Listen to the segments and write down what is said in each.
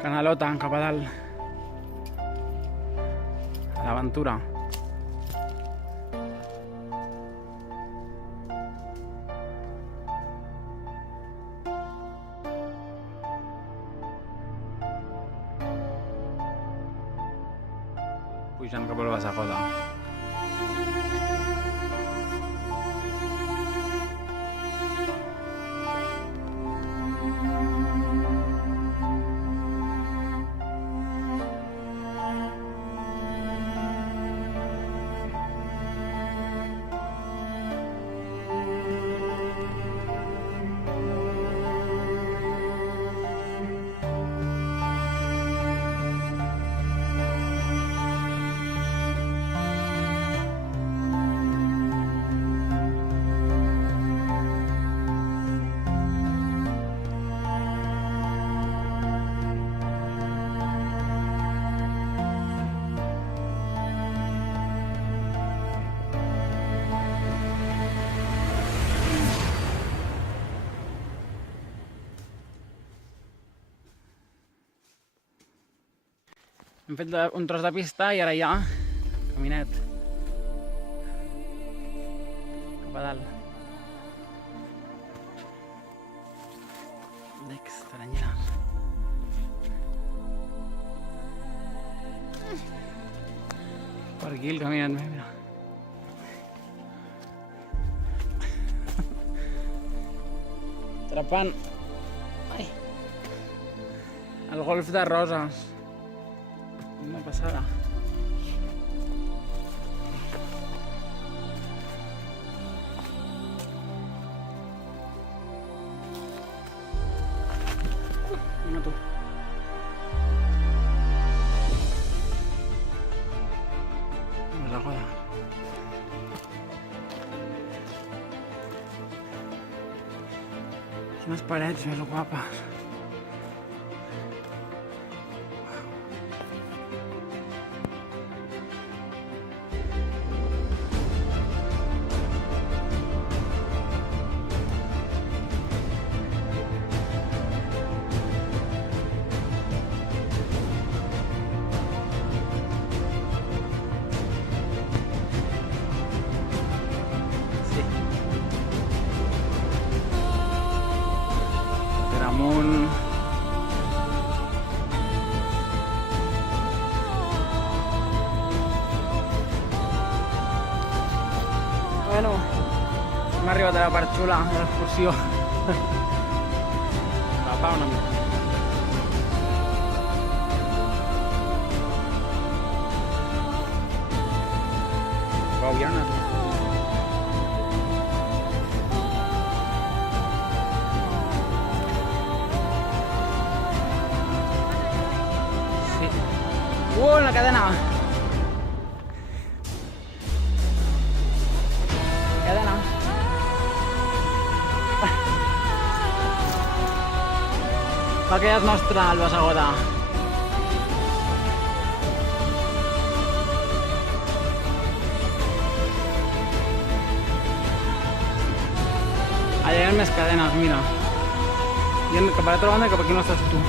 Canalota, cap a dalt. A l'aventura. Pujant cap al Bassagoda. Hem fet un tros de pista i ara ja caminet cap a dalt. D'extranyes. Per aquí el caminet, mira. Atrapant el golf de Roses. Una passada. Mira tu. Vamos a joder. Quines parets més guapes. Amunt. Bueno, hem arribat a la part xula de l'excursió. Va una mica. Wow, hi ha una... la cadena. Cadena. Va quedar nostre el Bassagoda. Allà hi ha més cadenes, mira. I cap a l'altra banda, cap aquí no estàs tu.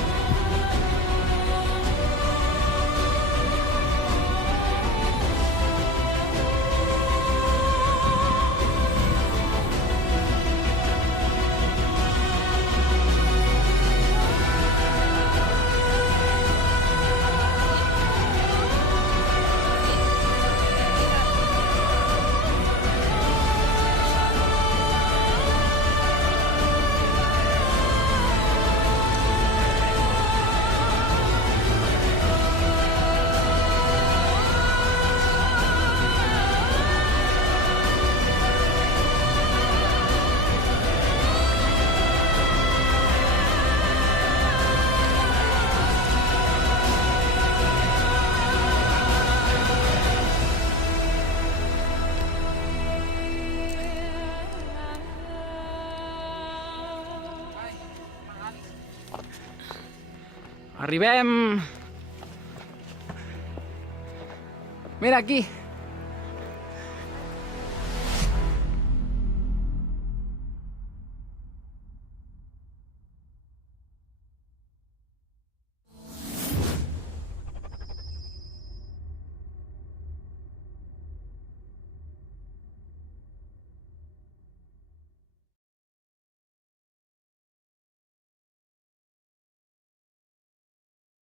Arribem! Mira aquí!